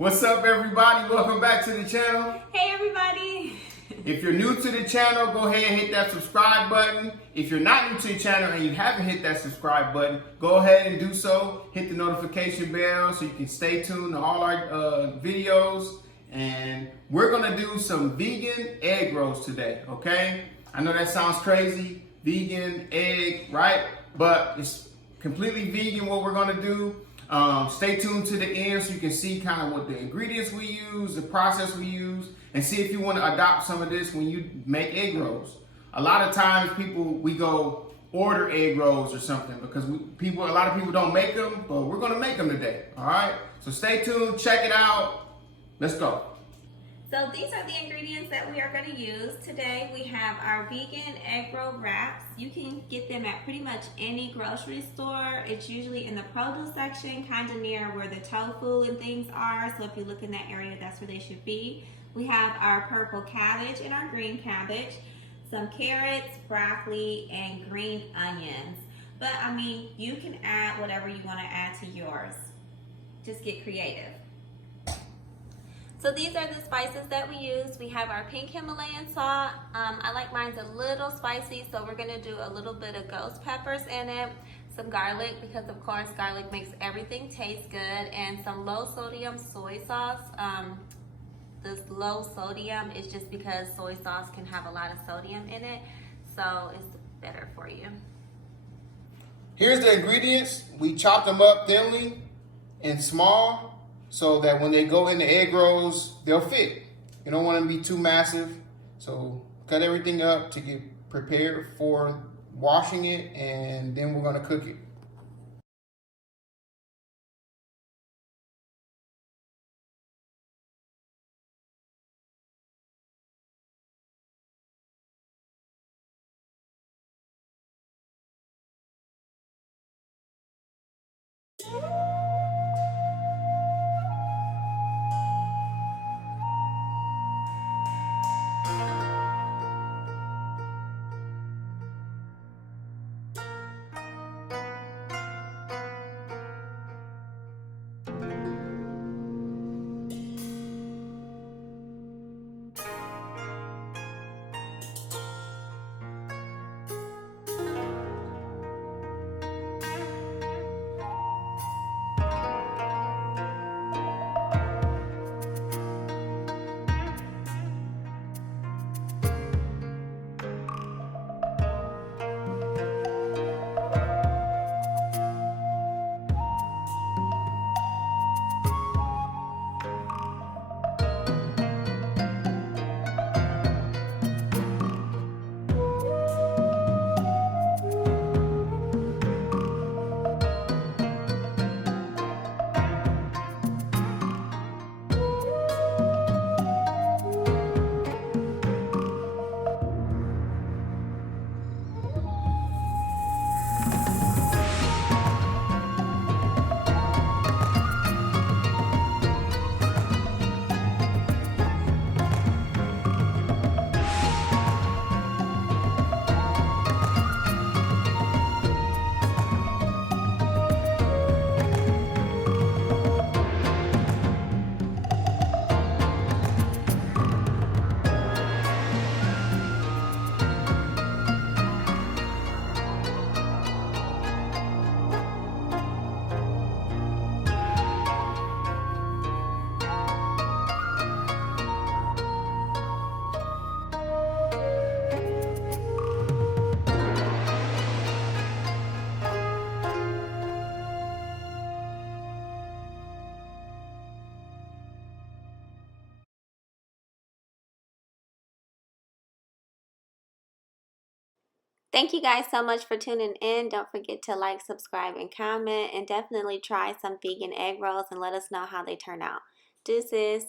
What's up, everybody? Welcome back to the channel. Hey everybody! If you're new to the channel, go ahead and hit that subscribe button. If you're not new to the channel and you haven't hit that subscribe button, go ahead and do so. Hit the notification bell so you can stay tuned to all our videos. And we're gonna do some vegan egg rolls today, okay? I know that sounds crazy, vegan egg, right? But it's completely vegan what we're gonna do. Stay tuned to the end so you can see kind of what the ingredients we use, the process we use, and see if you want to adopt some of this when you make egg rolls. A lot of times we go order egg rolls or something because a lot of people don't make them, but we're going to make them today, all right? So stay tuned, check it out. Let's go. So these are the ingredients that we are going to use. Today we have our vegan egg roll wraps. You can get them at pretty much any grocery store. It's usually in the produce section, kind of near where the tofu and things are. So if you look in that area, that's where they should be. We have our purple cabbage and our green cabbage, some carrots, broccoli, and green onions. But I mean, you can add whatever you want to add to yours. Just get creative. So these are the spices that we use. We have our pink Himalayan salt. I like mine's a little spicy, so we're gonna do a little bit of ghost peppers in it, some garlic, because of course garlic makes everything taste good, and some low sodium soy sauce. This low sodium is just because soy sauce can have a lot of sodium in it, so it's better for you. Here's the ingredients. We chopped them up thinly and small, so that when they go in the egg rolls, they'll fit. You don't want them to be too massive. So cut everything up to get prepared for washing it, and then we're gonna cook it. Thank you guys so much for tuning in. Don't forget to like, subscribe, and comment. And definitely try some vegan egg rolls and let us know how they turn out. Deuces.